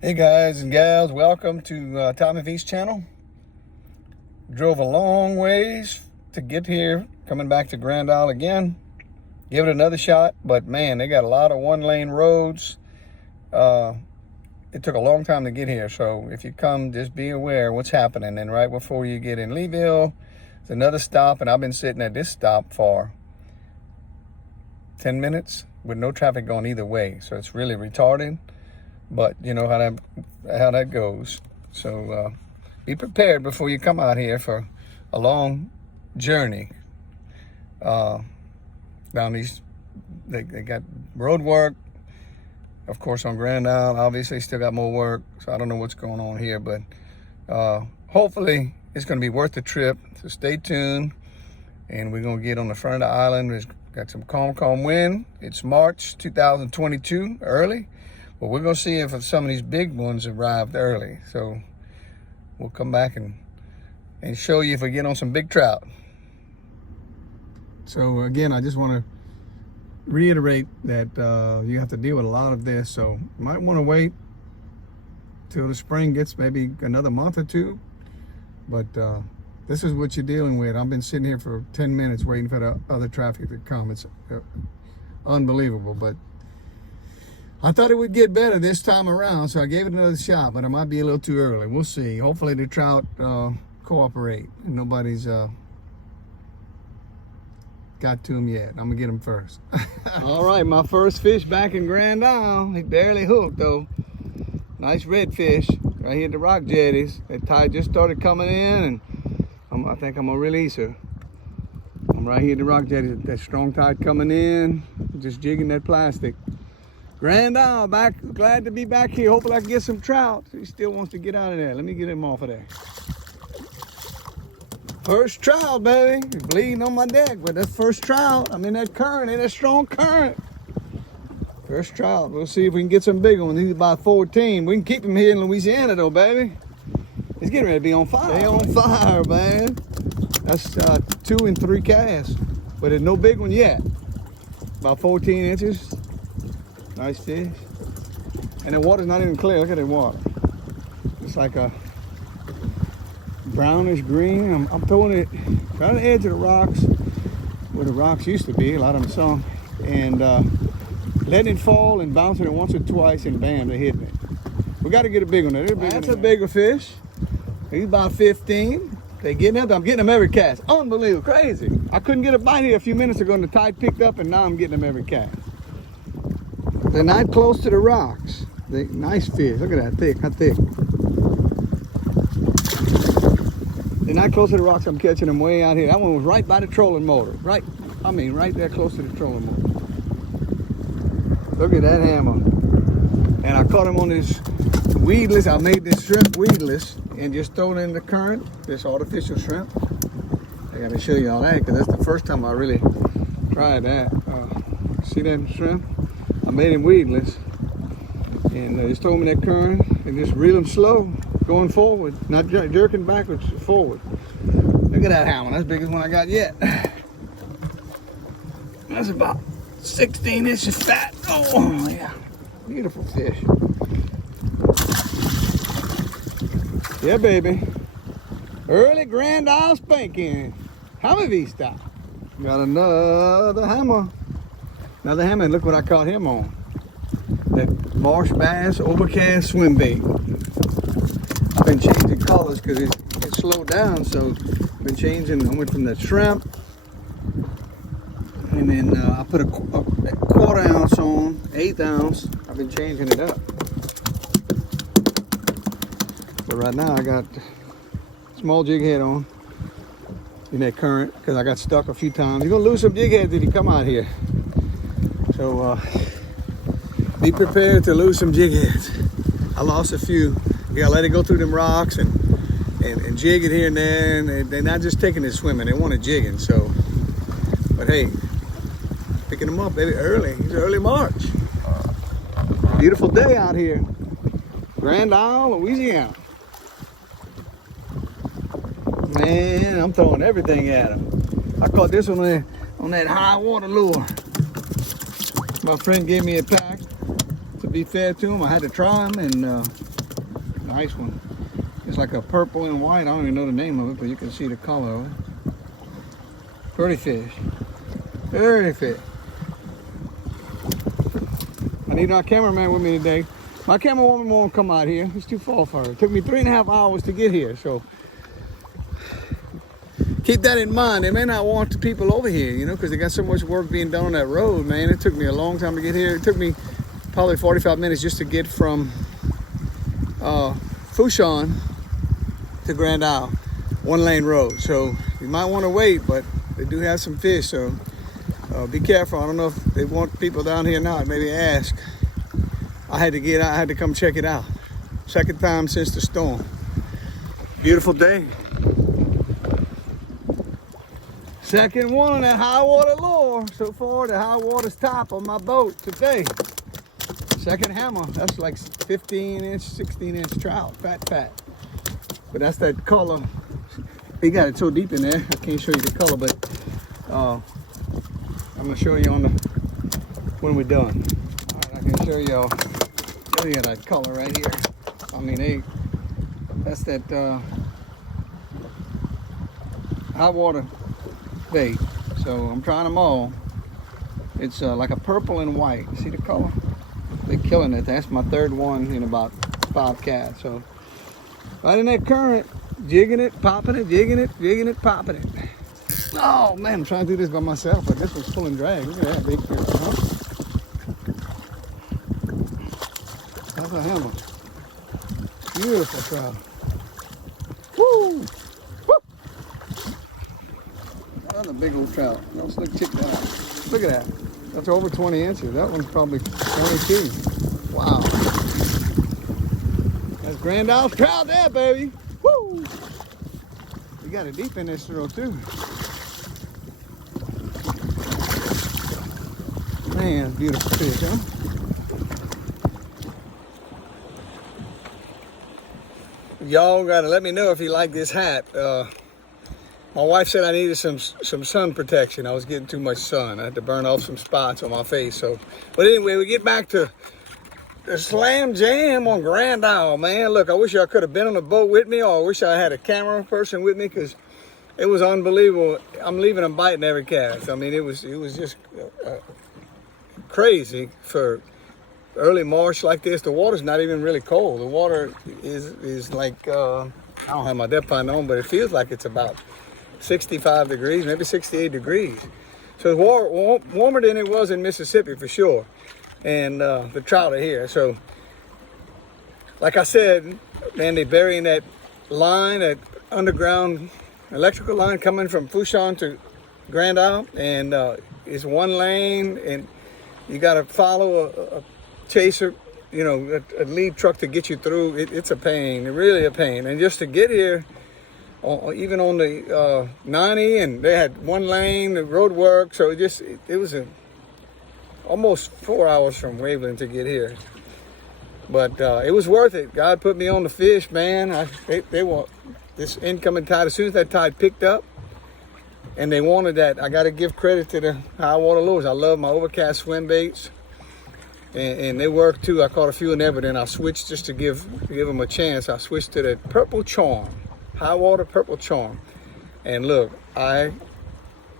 Hey guys and gals, welcome to Tommy V's channel. Drove a long ways to get here, coming back to Grand Isle again. Give it another shot, but man, they got a lot of one-lane roads. It took a long time to get here, so if you come, just be aware what's happening. And right before you get in Leeville, there's another stop, and I've been sitting at this stop for 10 minutes with no traffic going either way, so it's really retarded. But you know how that goes. So be prepared before you come out here for a long journey. Down these, they got road work, of course, on Grand Isle. Obviously, still got more work. So I don't know what's going on here, but hopefully it's going to be worth the trip. So stay tuned, and we're going to get on the front of the island. We've got some calm wind. It's March 2022, early. But we're going to see if some of these big ones arrived early. So we'll come back and show you if we get on some big trout. So again, I just want to reiterate that you have to deal with a lot of this. So you might want to wait till the spring gets maybe another month or two. But this is what you're dealing with. I've been sitting here for 10 minutes waiting for the other traffic to come. It's unbelievable. But I thought it would get better this time around, so I gave it another shot, but it might be a little too early. We'll see. Hopefully the trout cooperate. Nobody's got to them yet. I'm going to get them first. All right, my first fish back in Grand Isle. He barely hooked, though. Nice redfish right here at the rock jetties. That tide just started coming in, and I think I'm going to release her. I'm right here at the rock jetties. That strong tide coming in, just jigging that plastic. Grand Isle, back, glad to be back here. Hopefully I can get some trout. He still wants to get out of there. Let me get him off of there. First trout, baby. He's bleeding on my deck, but that's first trout. I'm in that current, in that strong current. First trout. We'll see if we can get some big ones. He's about 14. We can keep him here in Louisiana, though, baby. He's getting ready to be on fire. Stay on fire, man. That's 2 and 3 casts, but there's no big one yet. About 14 inches. Nice fish. And the water's not even clear. Look at the water. It's like a brownish green. I'm throwing it right on the edge of the rocks, where the rocks used to be, a lot of them sunk, and letting it fall and bouncing it once or twice, and bam, they're hitting it. We got to get a big one there. That's a bigger fish. He's about 15. They getting up. I'm getting them every cast. Unbelievable, crazy. I couldn't get a bite here a few minutes ago, and the tide picked up, and now I'm getting them every cast. They're not close to the rocks. Nice fish. Look at that, thick, how thick. They're not close to the rocks. I'm catching them way out here. That one was right by the trolling motor. Right there close to the trolling motor. Look at that hammer. And I caught him on this weedless. I made this shrimp weedless and just thrown it in the current, this artificial shrimp. I gotta show you all that because that's the first time I really tried that. See that shrimp? I made him weedless, and just throw him in that current and just reel him slow, going forward, not jerking backwards, forward. Look at that hammer, that's the biggest one I got yet. That's about 16 inches fat. Oh yeah, beautiful fish. Yeah, baby. Early Grand Isle spanking. Tommy V style. Got another hammer. Another hammer, and look what I caught him on. That marsh bass overcast swim bait. I've been changing colors because it slowed down, so I've been changing. I went from the shrimp, and then I put a quarter ounce on, 1/8 ounce. I've been changing it up. But right now I got small jig head on in that current because I got stuck a few times. You're gonna lose some jig heads if you come out here. So be prepared to lose some jig heads. I lost a few. You gotta let it go through them rocks and jig it here and there. And they're not just taking it swimming, they want it jigging. So, but hey, picking them up, baby, early. It's early March. Beautiful day out here. Grand Isle, Louisiana. Man, I'm throwing everything at them. I caught this one on that high water lure. My friend gave me a pack to be be fair to them. I had to try them, and nice one. It's like a purple and white. I don't even know the name of it, but you can see the color of it. Pretty fish. Very fish. I need our cameraman with me today. My camerawoman won't come out here. It's too far for her. It took me 3.5 hours to get here, so keep that in mind. They may not want the people over here, you know, because they got so much work being done on that road, man. It took me a long time to get here. It took me probably 45 minutes just to get from Fushan to Grand Isle, 1-lane road. So you might want to wait, but they do have some fish, so be careful. I don't know if they want people down here or not. Maybe ask. I had to come check it out. Second time since the storm. Beautiful day. Second one on that high water lure so far. The high water's top on my boat today. Second hammer. That's like 15-inch, 16-inch trout. Fat. But that's that color. He got it so deep in there. I can't show you the color, but I'm gonna show you when we're done. All right, I can show you that color right here. I mean, that's that high water bait. So I'm trying them all. It's like a purple and white. See the color? They're killing it. That's my third one in about 5 casts. So right in that current, jigging it, popping it, jigging it, popping it. Oh man, I'm trying to do this by myself, but this one's pulling drag. Look at that big fish, huh? That's a hammer. Beautiful trout. Woo! Woo! Another big old trout. Let's check that out. Look at that. That's over 20 inches. That one's probably 22. Wow. That's Grand Isle trout there, baby. Woo! You got it deep in this throw too. Man, beautiful fish, huh? Y'all gotta let me know if you like this hat. My wife said I needed some sun protection. I was getting too much sun. I had to burn off some spots on my face. So, but anyway, we get back to the Slam Jam on Grand Isle, man. Look, I wish I could have been on the boat with me, or I wish I had a camera person with me, because it was unbelievable. I'm leaving them biting every cast. I mean, it was just crazy for early March like this. The water's not even really cold. The water is like, I don't have my depth finder on, but it feels like it's about 65 degrees, maybe 68 degrees. So it's warmer than it was in Mississippi for sure. And the trout are here. So like I said, man, they burying that line, that underground electrical line coming from Fushan to Grand Isle, and it's 1 lane, and you got to follow a chaser, you know, a lead truck to get you through. It's a pain, really a pain. And just to get here, even on the 90, and they had 1 lane, the road work, so it was almost 4 hours from Waveland to get here. But it was worth it. God put me on the fish, man. They want this incoming tide. As soon as that tide picked up, and they wanted that, I got to give credit to the high water lures. I love my overcast swim baits, and they work too. I caught a few in there, but then I switched just to give them a chance. I switched to the purple charm, high water purple charm. And look, I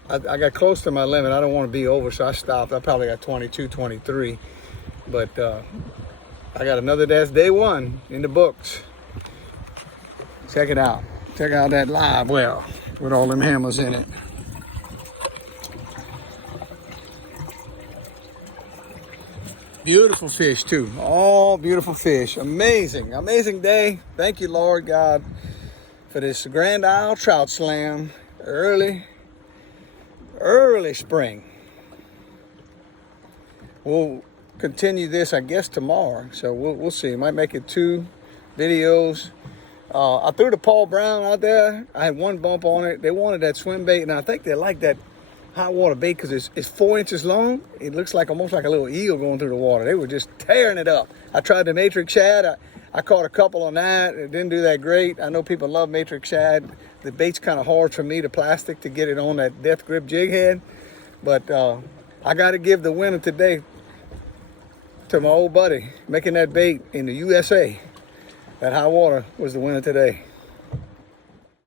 got close to my limit. I don't want to be over, so I stopped. I probably got 22, 23, but I got another, that's day 1 in the books. Check it out. Check out that live well with all them hammers in it. Beautiful fish too. All beautiful fish. Amazing, amazing day. Thank you, Lord God, for this Grand Isle Trout Slam. Early spring. We'll continue this, I guess, tomorrow. So we'll see. Might make it 2 videos. I threw the Paul Brown out there. I had 1 bump on it. They wanted that swim bait, and I think they like that hot water bait because it's 4 inches long. It looks like almost like a little eel going through the water. They were just tearing it up. I tried the matrix shad. I caught a couple on that. It didn't do that great. I know people love matrix shad. The bait's kind of hard for me, the plastic, to get it on that death grip jig head. But I got to give the winner today to my old buddy making that bait in the USA. That high water was the winner today.